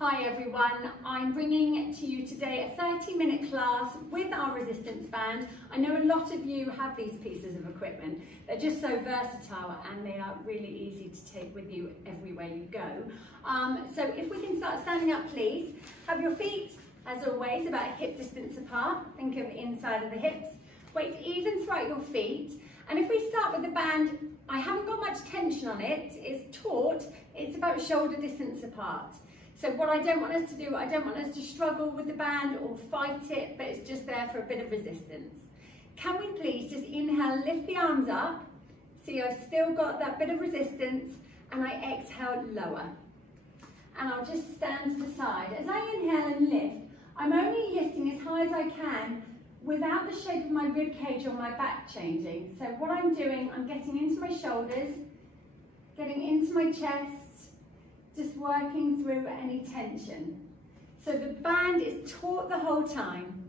Hi everyone, I'm bringing to you today a 30-minute class with our resistance band. I know a lot of you have these pieces of equipment. They're just so versatile and they are really easy to take with you everywhere you go. So if we can start standing up, please. Have your feet, as always, about hip distance apart. Think of inside of the hips. Weight even throughout your feet. And if we start with the band, I haven't got much tension on it. It's taut. It's about shoulder distance apart. So what I don't want us to do, I don't want us to struggle with the band or fight it, but it's just there for a bit of resistance. Can we please just inhale, lift the arms up, see I've still got that bit of resistance, and I exhale, lower. And I'll just stand to the side. As I inhale and lift, I'm only lifting as high as I can without the shape of my rib cage or my back changing. So what I'm doing, I'm getting into my shoulders, getting into my chest, just working through any tension. So the band is taut the whole time.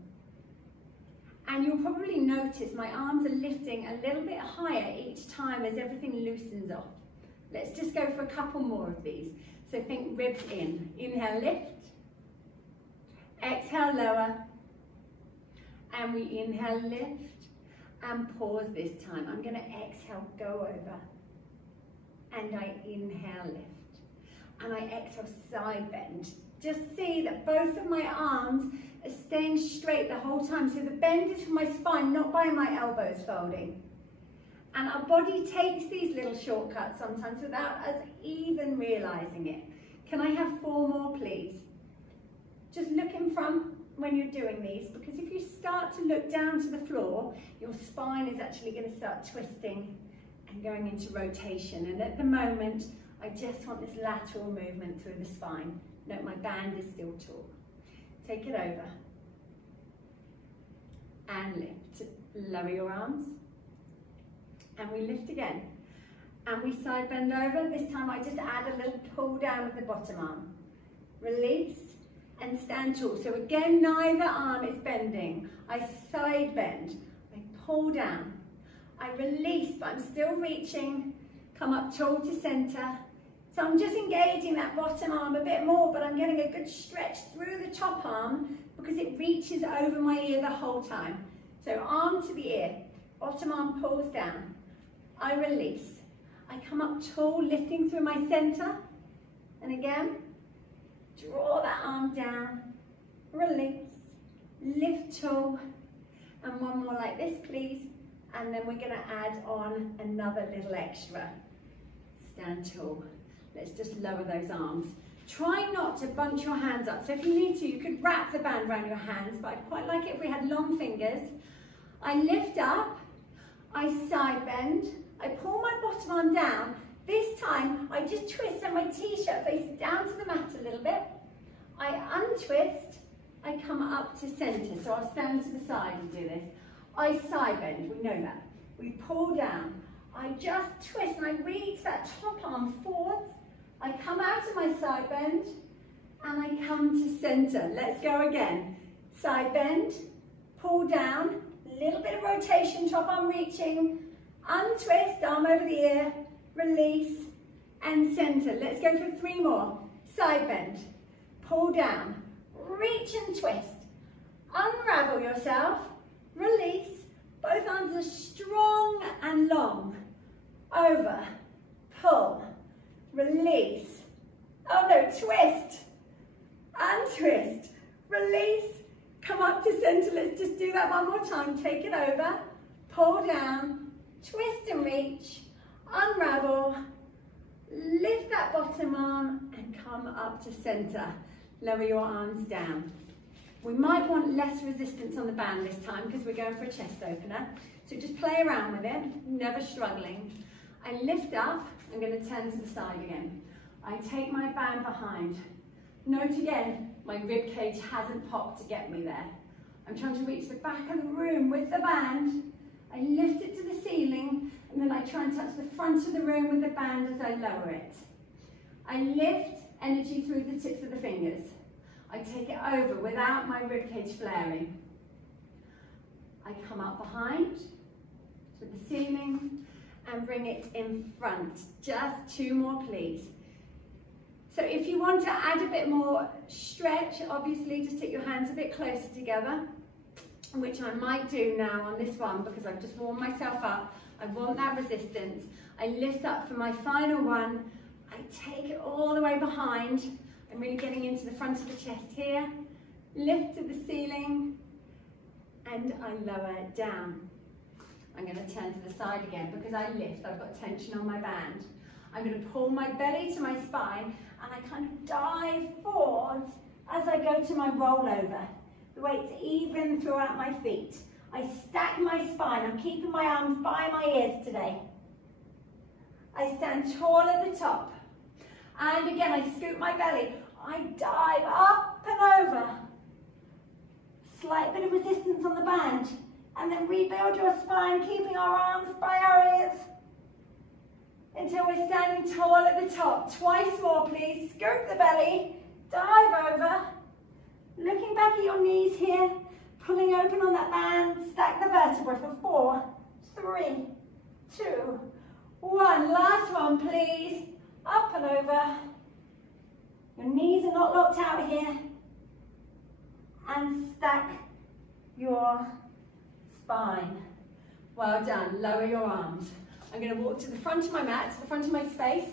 And you'll probably notice my arms are lifting a little bit higher each time as everything loosens off. Let's just go for a couple more of these. So think ribs in. Inhale, lift. Exhale, lower. And we inhale, lift. And pause this time. I'm going to exhale, go over. And I inhale, lift. And I exhale, side bend. Just see that both of my arms are staying straight the whole time. So the bend is from my spine, not by my elbows folding. And our body takes these little shortcuts sometimes without us even realizing it. Can I have 4 more, please? Just look in front when you're doing these, because if you start to look down to the floor, your spine is actually going to start twisting and going into rotation. And at the moment, I just want this lateral movement through the spine. Note my band is still taut. Take it over. And lift. Lower your arms. And we lift again. And we side bend over. This time I just add a little pull down with the bottom arm. Release and stand tall. So again, neither arm is bending. I side bend. I pull down. I release, but I'm still reaching. Come up tall to center. So I'm just engaging that bottom arm a bit more, but I'm getting a good stretch through the top arm because it reaches over my ear the whole time. So arm to the ear, bottom arm pulls down. I release. I come up tall, lifting through my center. And again, draw that arm down, release, lift tall. And one more like this, please. And then we're going to add on another little extra. Stand tall. Let's just lower those arms. Try not to bunch your hands up. So if you need to, you could wrap the band around your hands, but I'd quite like it if we had long fingers. I lift up, I side bend, I pull my bottom arm down. This time, I just twist so my t-shirt faces down to the mat a little bit. I untwist, I come up to center. So I'll stand to the side and do this. I side bend, we know that. We pull down. I just twist and I reach that top arm forwards. I come out of my side bend and I come to center. Let's go again. Side bend, pull down, little bit of rotation, top arm reaching, untwist, arm over the ear, release and center. Let's go for 3 more. Side bend, pull down, reach and twist, unravel yourself, release. Both arms are strong and long. Over, pull, release. Oh no, twist, untwist, release. Come up to center. Let's just do that one more time. Take it over, pull down, twist and reach, unravel, lift that bottom arm and come up to center. Lower your arms down. We might want less resistance on the band this time because we're going for a chest opener. So just play around with it, never struggling. I lift up, I'm going to turn to the side again. I take my band behind. Note again, my rib cage hasn't popped to get me there. I'm trying to reach the back of the room with the band. I lift it to the ceiling and then I try and touch the front of the room with the band as I lower it. I lift energy through the tips of the fingers. I take it over without my ribcage flaring. I come up behind to the ceiling and bring it in front. Just 2 more, please. So if you want to add a bit more stretch, obviously just take your hands a bit closer together, which I might do now on this one because I've just warmed myself up. I want that resistance. I lift up for my final one. I take it all the way behind. I'm really getting into the front of the chest here. Lift to the ceiling and I lower it down. I'm going to turn to the side again because I lift. I've got tension on my band. I'm going to pull my belly to my spine and I kind of dive forwards as I go to my rollover. The weight's even throughout my feet. I stack my spine. I'm keeping my arms by my ears today. I stand tall at the top. And again, I scoop my belly. I dive up and over. Slight bit of resistance on the band. And then rebuild your spine, keeping our arms by our ears. Until we're standing tall at the top. Twice more, please. Scoop the belly. Dive over. Looking back at your knees here. Pulling open on that band. Stack the vertebra for 4, 3, 2, 1. Last one, please. Up and over. Your knees are not locked out here. And stack your spine. Well done. Lower your arms. I'm going to walk to the front of my mat, to the front of my space.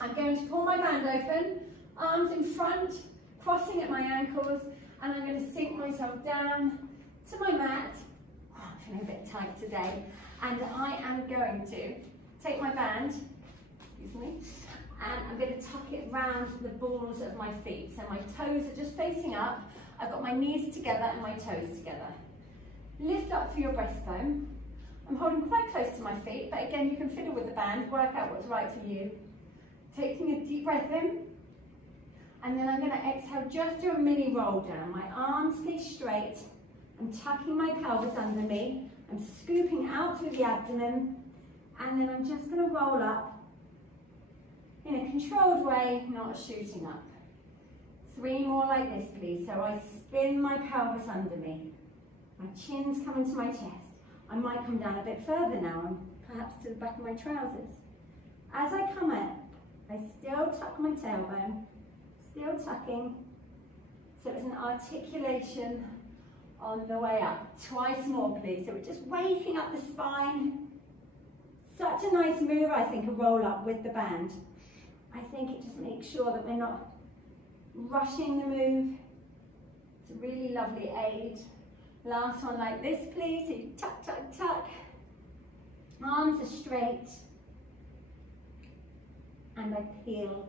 I'm going to pull my band open, arms in front, crossing at my ankles, and I'm going to sink myself down to my mat. Oh, I'm feeling a bit tight today. And I am going to take my band, excuse me, and I'm going to tuck it round the balls of my feet. So my toes are just facing up. I've got my knees together and my toes together. Lift up for your breastbone. I'm holding quite close to my feet, but again, you can fiddle with the band, work out what's right for you. Taking a deep breath in, and then I'm going to exhale, just do a mini roll down. My arms stay straight. I'm tucking my pelvis under me. I'm scooping out through the abdomen, and then I'm just going to roll up in a controlled way, not shooting up. 3 more like this, please. So I spin my pelvis under me. My chin's coming to my chest. I might come down a bit further now, perhaps to the back of my trousers. As I come up, I still tuck my tailbone, still tucking. So it's an articulation on the way up. Twice more, please. So we're just waking up the spine. Such a nice move, I think, a roll up with the band. I think it just makes sure that we're not rushing the move. It's a really lovely aid. Last one like this, please. So you tuck, tuck, tuck. Arms are straight. And I peel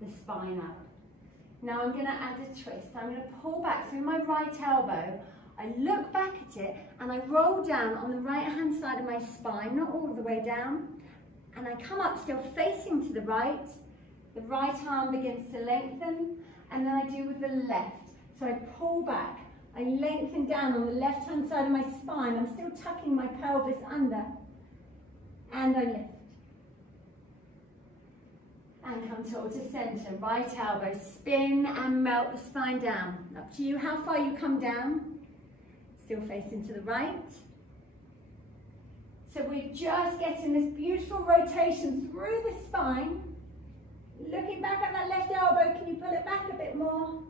the spine up. Now I'm going to add a twist. I'm going to pull back through my right elbow. I look back at it and I roll down on the right hand side of my spine, not all the way down. And I come up still facing to the right. The right arm begins to lengthen. And then I do with the left. So I pull back. I lengthen down on the left-hand side of my spine. I'm still tucking my pelvis under. And I lift. And come tall to center. Right elbow, spin and melt the spine down. Up to you how far you come down. Still facing to the right. So we're just getting this beautiful rotation through the spine. Looking back at that left elbow, can you pull it back a bit more?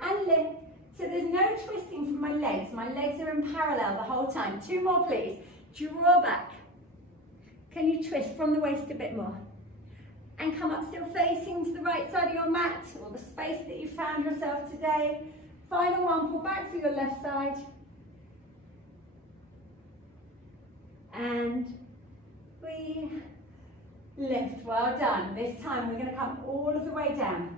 And lift. So there's no twisting from my legs. My legs are in parallel the whole time. 2 more, please. Draw back. Can you twist from the waist a bit more? And come up still facing to the right side of your mat, or the space that you found yourself today. Final one, pull back through your left side. And we lift. Well done. This time we're going to come all of the way down.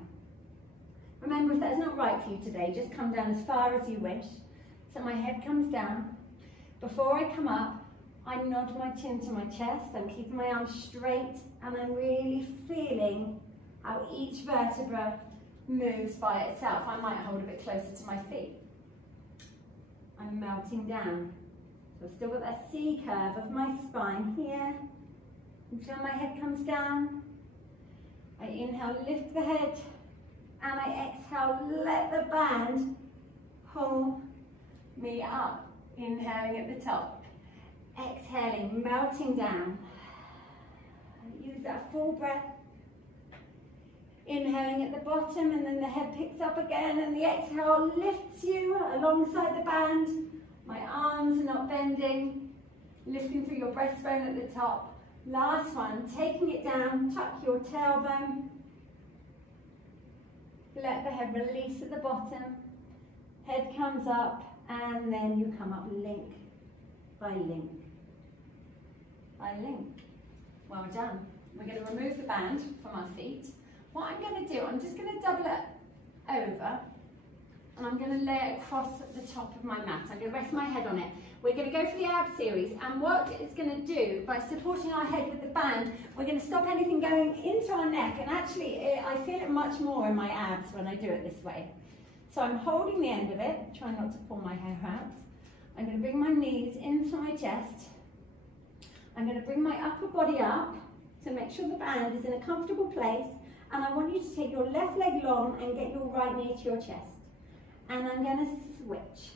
Remember, if that's not right for you today, just come down as far as you wish. So my head comes down. Before I come up, I nod my chin to my chest. I'm keeping my arms straight, and I'm really feeling how each vertebra moves by itself. I might hold a bit closer to my feet. I'm melting down. So I've still got that C curve of my spine here until my head comes down. I inhale, lift the head. And I exhale, let the band pull me up. Inhaling at the top. Exhaling, melting down. Use that full breath. Inhaling at the bottom, and then the head picks up again, and the exhale lifts you alongside the band. My arms are not bending. Lifting through your breastbone at the top. Last one, taking it down, tuck your tailbone. Let the head release at the bottom. Head comes up, and then you come up link by link by link. Well done. We're going to remove the band from our feet. What I'm going to do, I'm just going to double it over, and I'm going to lay it across the top of my mat. I'm going to rest my head on it. We're going to go for the ab series, and what it's going to do, by supporting our head with the band, we're going to stop anything going into our neck, and actually I feel it much more in my abs when I do it this way. So I'm holding the end of it, trying not to pull my hair out. I'm going to bring my knees into my chest. I'm going to bring my upper body up to make sure the band is in a comfortable place, and I want you to take your left leg long and get your right knee to your chest. And I'm going to switch.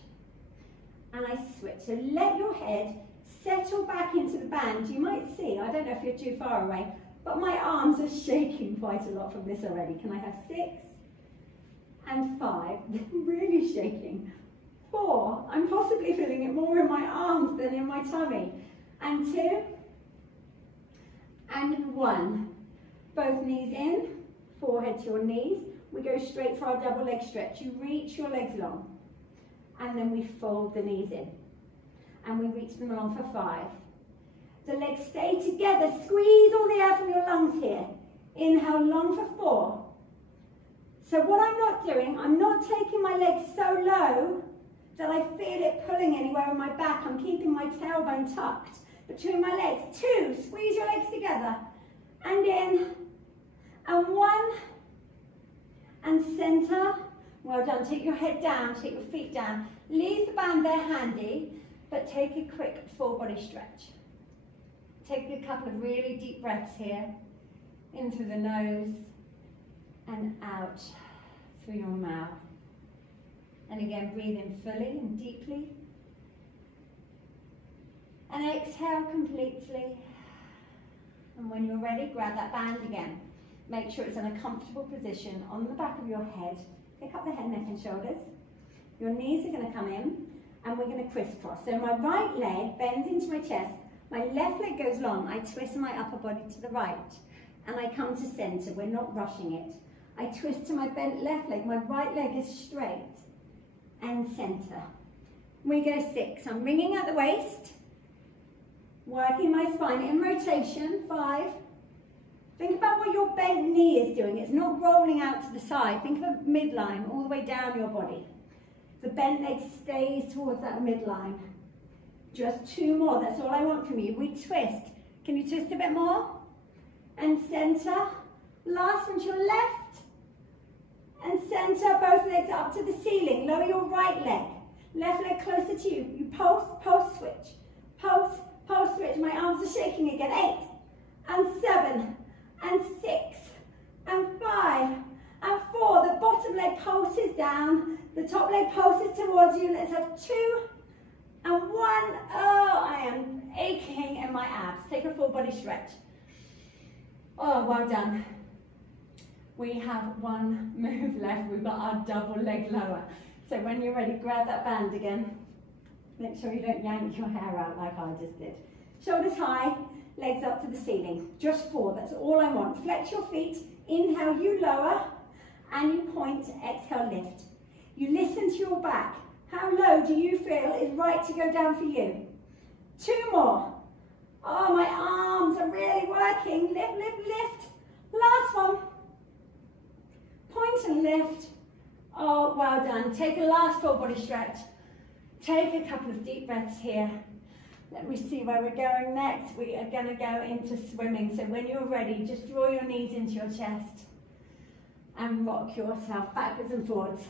And I switch. So let your head settle back into the band. You might see, I don't know if you're too far away, but my arms are shaking quite a lot from this already. Can I have 6 and 5? Really shaking. 4, I'm possibly feeling it more in my arms than in my tummy. And 2 and 1. Both knees in, forehead to your knees. We go straight for our double leg stretch. You reach your legs long, and then we fold the knees in, and we reach them long for 5. The legs stay together. Squeeze all the air from your lungs here. Inhale long for 4. So what I'm not doing, I'm not taking my legs so low that I feel it pulling anywhere in my back. I'm keeping my tailbone tucked between my legs. 2, squeeze your legs together, and in, and 1, and center. Well done. Take your head down, take your feet down. Leave the band there handy, but take a quick full body stretch. Take a couple of really deep breaths here, in through the nose and out through your mouth. And again, breathe in fully and deeply. And exhale completely. And when you're ready, grab that band again. Make sure it's in a comfortable position on the back of your head. Pick up the head, neck and shoulders. Your knees are going to come in, and we're going to crisscross. So my right leg bends into my chest. My left leg goes long. I twist my upper body to the right, and I come to center. We're not rushing it. I twist to my bent left leg. My right leg is straight and center. We go 6. I'm wringing out the waist, working my spine in rotation. 5. Think about what your bent knee is doing. It's not rolling out to the side. Think of a midline all the way down your body. The bent leg stays towards that midline. Just 2 more. That's all I want from you. We twist. Can you twist a bit more? And center. Last one to your left. And center. Both legs up to the ceiling. Lower your right leg. Left leg closer to you. You pulse, pulse, switch. Pulse, pulse, switch. My arms are shaking again. 8 and 7. And 6, and 5, and 4. The bottom leg pulses down, the top leg pulses towards you. Let's have 2 and 1. Oh, I am aching in my abs. Take a full body stretch. Oh, well done. We have 1 move left. We've got our double leg lower. So when you're ready, grab that band again. Make sure you don't yank your hair out like I just did. Shoulders high. Legs up to the ceiling. Just 4, that's all I want. Flex your feet. Inhale, you lower, and you point. Exhale, lift. You listen to your back. How low do you feel is right to go down for you? 2 more. Oh, my arms are really working. Lift, lift, lift. Last one. Point and lift. Oh, well done. Take a last full body stretch. Take a couple of deep breaths here. Let me see where we're going next. We are going to go into swimming. So when you're ready, just draw your knees into your chest and rock yourself backwards and forwards.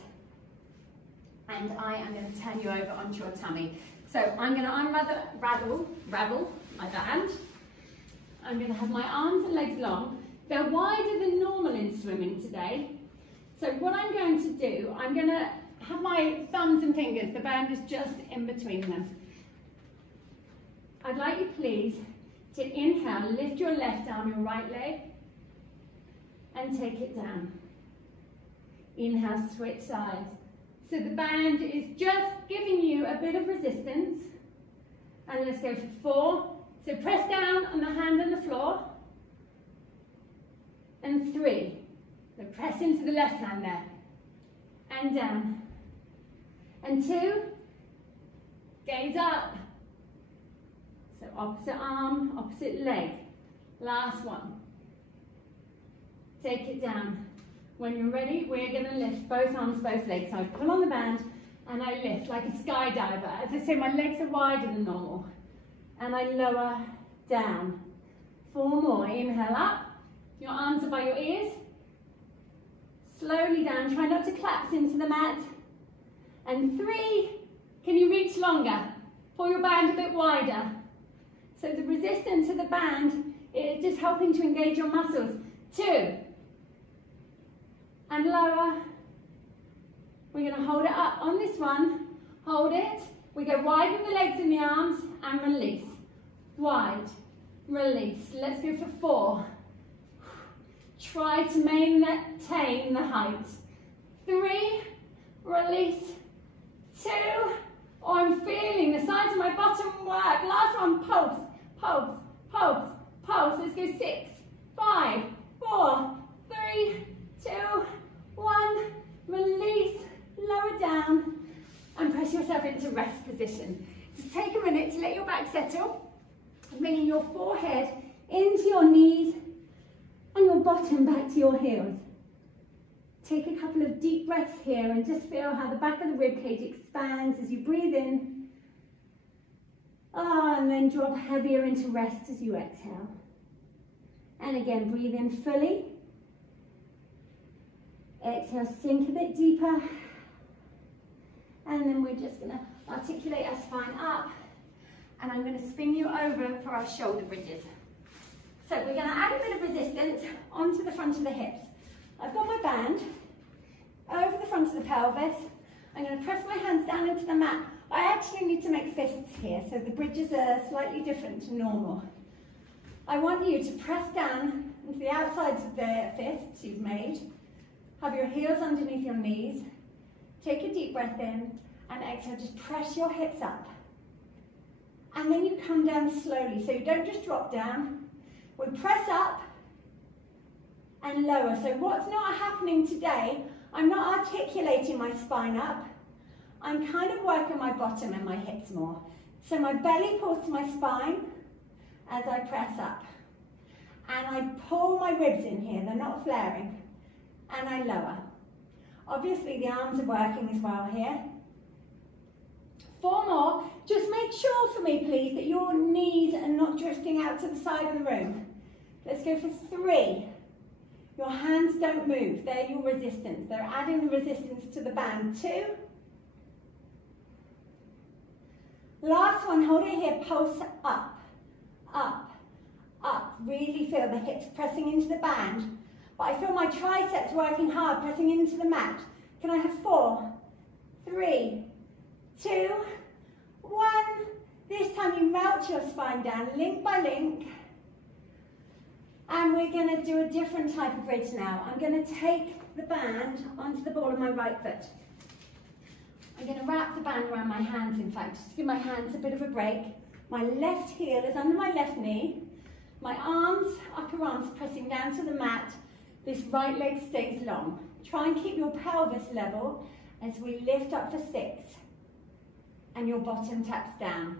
And I am going to turn you over onto your tummy. So I'm going to unravel my band. I'm going to have my arms and legs long. They're wider than normal in swimming today. So what I'm going to do, I'm going to have my thumbs and fingers, the band is just in between them. I'd like you please to inhale, lift your left arm, your right leg. and take it down. Inhale, switch sides. So the band is just giving you a bit of resistance. And let's go for 4. So press down on the hand on the floor. And 3. So press into the left hand there. And down. And 2. Gaze up. So opposite arm, opposite leg. Last one. Take it down. When you're ready, we're going to lift both arms, both legs. So I pull on the band and I lift like a skydiver. As I say, my legs are wider than normal. And I lower down. 4 more. Inhale up. Your arms are by your ears. Slowly down. Try not to collapse into the mat. And 3. Can you reach longer? Pull your band a bit wider. So the resistance of the band is just helping to engage your muscles. 2. And lower. We're going to hold it up on this one. Hold it. We go wide with the legs and the arms and release. Wide. Release. Let's go for 4. Try to maintain the height. 3. Release. 2. Oh, I'm feeling the sides of my bottom work. Last one. Pulse. Pulse. Pulse. Pulse. Let's go 6. 5. 4. 3. 2. 1. Release. Lower down. And press yourself into rest position. Just take a minute to let your back settle. Bringing your forehead into your knees and your bottom back to your heels. Take a couple of deep breaths here and just feel how the back of the ribcage expands as you breathe in. And then drop heavier into rest as you exhale. And again, breathe in fully. Exhale, sink a bit deeper. And then we're just going to articulate our spine up. And I'm going to spin you over for our shoulder bridges. So we're going to add a bit of resistance onto the front of the hips. I've got my band over the front of the pelvis. I'm going to press my hands down into the mat. I actually need to make fists here, so the bridges are slightly different to normal. I want you to press down into the outsides of the fists you've made. Have your heels underneath your knees. Take a deep breath in and exhale. Just press your hips up. And then you come down slowly, so you don't just drop down. We press up and lower. So what's not happening today, I'm not articulating my spine up. I'm kind of working my bottom and my hips more. So my belly pulls to my spine as I press up. And I pull my ribs in here, they're not flaring. And I lower. Obviously the arms are working as well here. 4 more. Just make sure for me, please, that your knees are not drifting out to the side of the room. Let's go for 3. Your hands don't move. They're your resistance. They're adding the resistance to the band. 2. Last one. Hold it here. Pulse up, up, up. Really feel the hips pressing into the band. But I feel my triceps working hard, pressing into the mat. Can I have 4, 3, 2, 1. This time you melt your spine down, link by link. And we're going to do a different type of bridge now. I'm going to take the band onto the ball of my right foot. I'm going to wrap the band around my hands, in fact, just to give my hands a bit of a break. My left heel is under my left knee. My arms, upper arms pressing down to the mat. This right leg stays long. Try and keep your pelvis level as we lift up for 6. And your bottom taps down.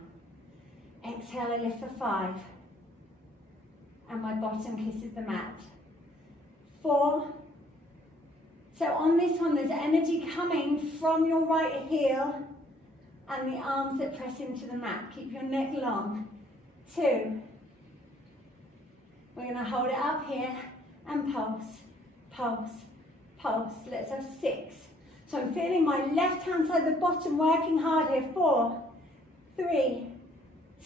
Exhale, I lift for 5. And my bottom kisses the mat. 4. So on this one, there's energy coming from your right heel and the arms that press into the mat. Keep your neck long. 2. We're going to hold it up here and pulse, pulse, pulse. Let's have 6. So I'm feeling my left hand side of the bottom working hard here. 4, 3,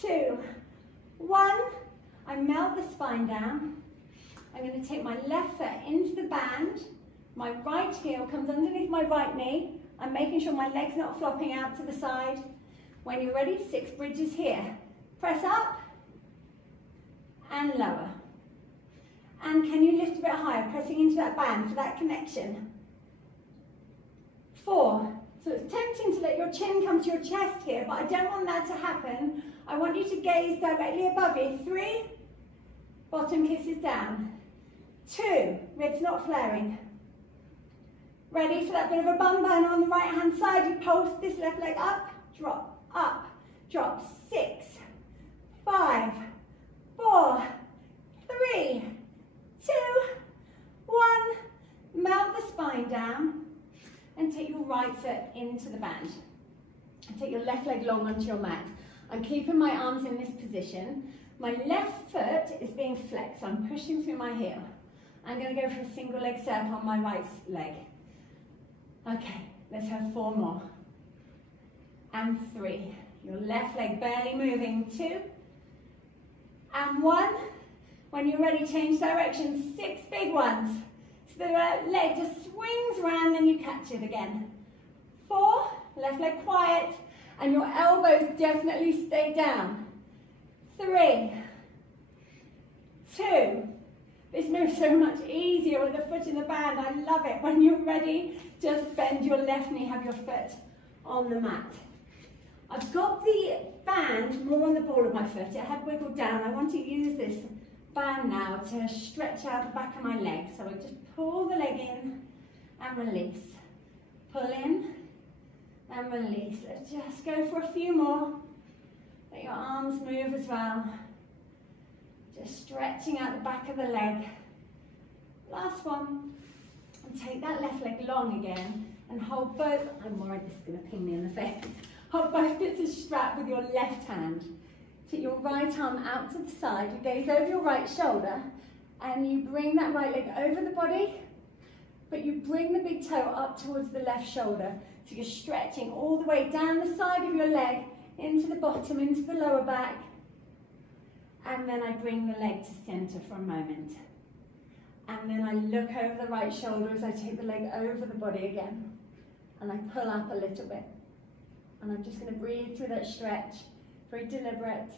2, 1. I melt the spine down. I'm going to take my left foot into the band. My right heel comes underneath my right knee. I'm making sure my leg's not flopping out to the side. When you're ready, 6 bridges here. Press up and lower. And can you lift a bit higher, pressing into that band for that connection? 4. So it's tempting to let your chin come to your chest here, but I don't want that to happen. I want you to gaze directly above you. 3, bottom kisses down. 2, ribs not flaring. Ready for that bit of a bum burner on the right hand side. You pulse this left leg up, drop, 6, 5, 4, 3, 2, 1. Melt the spine down and take your right foot into the band. And take your left leg long onto your mat. I'm keeping my arms in this position. My left foot is being flexed. I'm pushing through my heel. I'm going to go for a single leg circle on my right leg. Okay, let's have 4 more. And 3. Your left leg barely moving. 2. And 1. When you're ready, change direction. 6 big ones. So the leg just swings around and you catch it again. 4. Left leg quiet. And your elbows definitely stay down. 3. 2. This moves so much easier with the foot in the band. I love it. When you're ready, just bend your left knee, have your foot on the mat. I've got the band more on the ball of my foot. It had wiggled down. I want to use this band now to stretch out the back of my leg. So I just pull the leg in and release. Pull in and release. Let's just go for a few more. Let your arms move as well. Just stretching out the back of the leg. Last one. And take that left leg long again and hold both. I'm worried this is going to ping me in the face. Hold both bits of strap with your left hand. Take your right arm out to the side. You gaze over your right shoulder and you bring that right leg over the body, but you bring the big toe up towards the left shoulder. So you're stretching all the way down the side of your leg into the bottom, into the lower back. And then I bring the leg to center for a moment. And then I look over the right shoulder as I take the leg over the body again. And I pull up a little bit. And I'm just going to breathe through that stretch, very deliberate.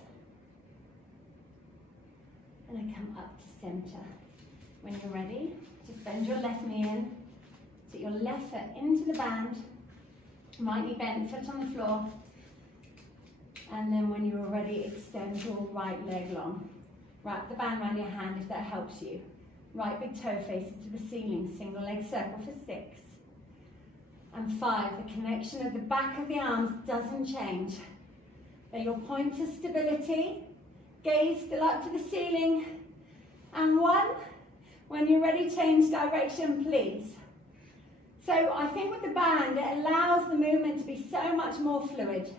And I come up to center. When you're ready, just bend your left knee in. Take your left foot into the band. Right knee bent, foot on the floor. And then when you're ready, extend your right leg long. Wrap the band around your hand if that helps you. Right big toe faces to the ceiling, single leg circle for 6. And 5, the connection of the back of the arms doesn't change. They're your points of stability. Gaze still up to the ceiling. And 1, when you're ready, change direction, please. So I think with the band, it allows the movement to be so much more fluid.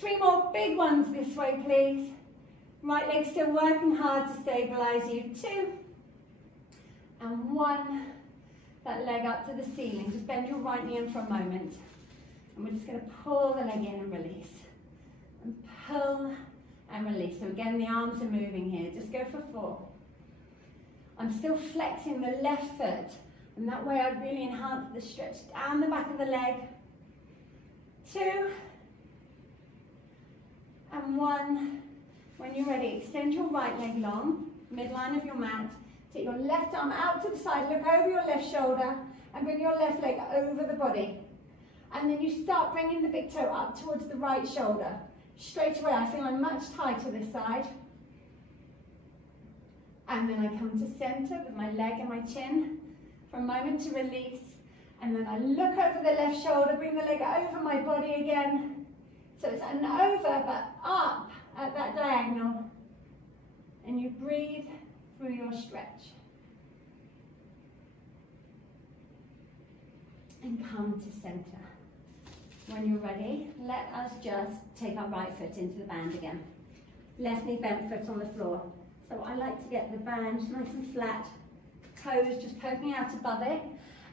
3 more big ones this way, please. Right leg still working hard to stabilize you. 2. And 1. That leg up to the ceiling. Just bend your right knee in for a moment. And we're just going to pull the leg in and release. And pull and release. So again, the arms are moving here. Just go for 4. I'm still flexing the left foot. And that way I really enhance the stretch down the back of the leg. 2. And 1. When you're ready, extend your right leg long, midline of your mat. Take your left arm out to the side, look over your left shoulder, and bring your left leg over the body. And then you start bringing the big toe up towards the right shoulder. Straight away, I feel I'm much tighter this side. And then I come to center with my leg and my chin for a moment to release. And then I look over the left shoulder, bring the leg over my body again. So it's an over, but up at that diagonal. And you breathe through your stretch. And come to center. When you're ready, let us just take our right foot into the band again. Left knee bent, foot on the floor. So I like to get the band nice and flat, toes just poking out above it.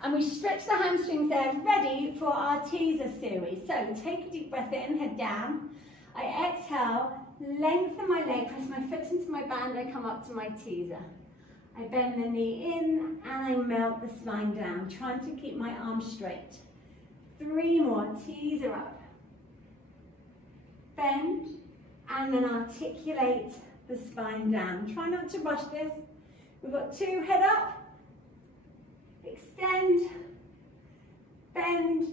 And we stretch the hamstrings there, ready for our teaser series. So take a deep breath in, head down. I exhale, lengthen my leg, press my foot into my band, I come up to my teaser. I bend the knee in and I melt the spine down, trying to keep my arms straight. 3 more, teaser up. Bend and then articulate the spine down. Try not to rush this. We've got 2, head up, extend, bend,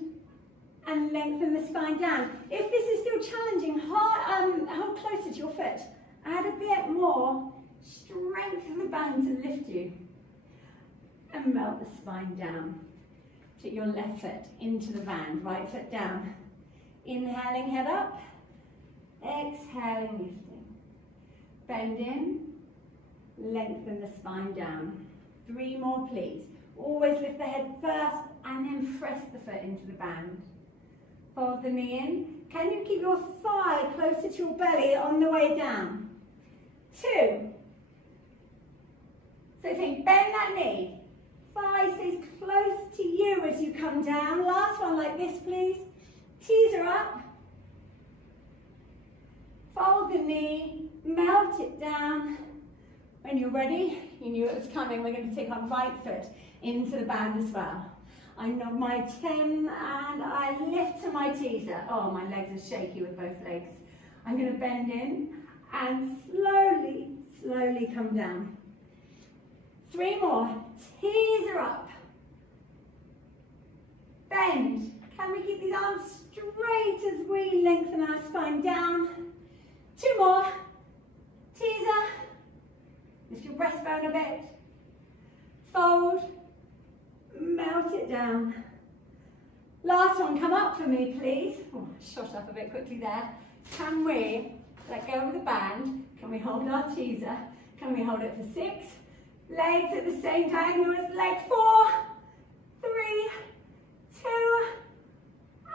and lengthen the spine down. If this is still challenging, hold closer to your foot. Add a bit more, strengthen the bones and lift you. And melt the spine down. Take your left foot into the band, right foot down. Inhaling, head up. Exhaling, lifting. Bend in, lengthen the spine down. 3 more, please. Always lift the head first and then press the foot into the band. Fold the knee in. Can you keep your thigh closer to your belly on the way down? 2. So think, bend that knee. Thigh stays close to you as you come down. Last one like this, please. Teaser up. Fold the knee, melt it down. When you're ready, you knew it was coming, we're going to take our right foot into the band as well. I nod my chin and I lift to my teaser. Oh, my legs are shaky with both legs. I'm going to bend in and slowly, slowly come down. 3 more. Teaser up. Bend. Can we keep these arms straight as we lengthen our spine down? 2 more. Teaser. Lift your breastbone a bit. Fold. Melt it down. Last one, come up for me, please. Oh, I shot up a bit quickly there. Can we let go of the band? Can we hold our teaser? Can we hold it for 6? Legs at the same diagonal as leg. 4, 3, 2,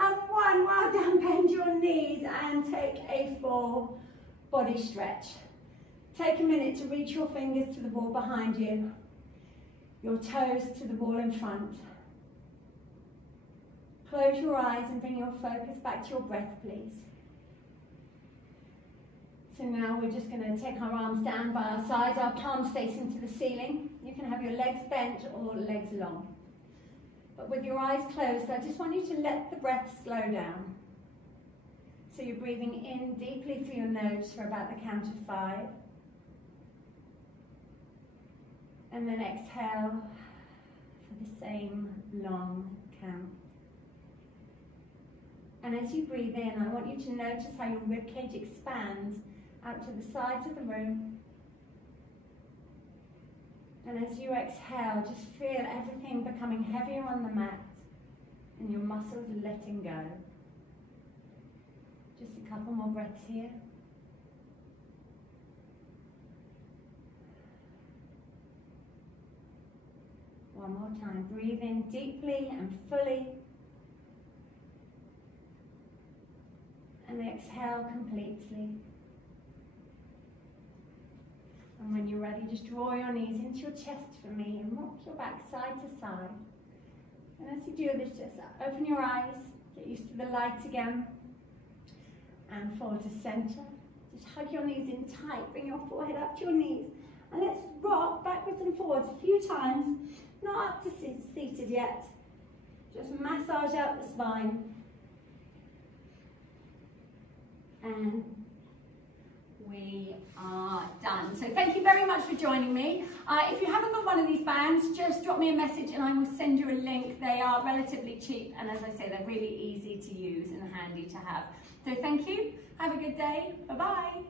and 1. Well done. Bend your knees and take a full body stretch. Take a minute to reach your fingers to the wall behind you. Your toes to the wall in front. Close your eyes and bring your focus back to your breath, please. So now we're just going to take our arms down by our sides, our palms facing to the ceiling. You can have your legs bent or legs long. But with your eyes closed, I just want you to let the breath slow down. So you're breathing in deeply through your nose for about the count of 5. And then exhale for the same long count. And as you breathe in, I want you to notice how your ribcage expands out to the sides of the room. And as you exhale, just feel everything becoming heavier on the mat and your muscles letting go. Just a couple more breaths here. One more time. Breathe in deeply and fully. And exhale completely. And when you're ready, just draw your knees into your chest for me and rock your back side to side. And as you do this, just open your eyes, get used to the light again. And forward to center. Just hug your knees in tight, bring your forehead up to your knees. And let's rock backwards and forwards a few times. Not up to seated yet. Just massage out the spine. And we are done. So thank you very much for joining me. If you haven't got one of these bands, just drop me a message and I will send you a link. They are relatively cheap and, as I say, they're really easy to use and handy to have. So thank you. Have a good day. Bye-bye.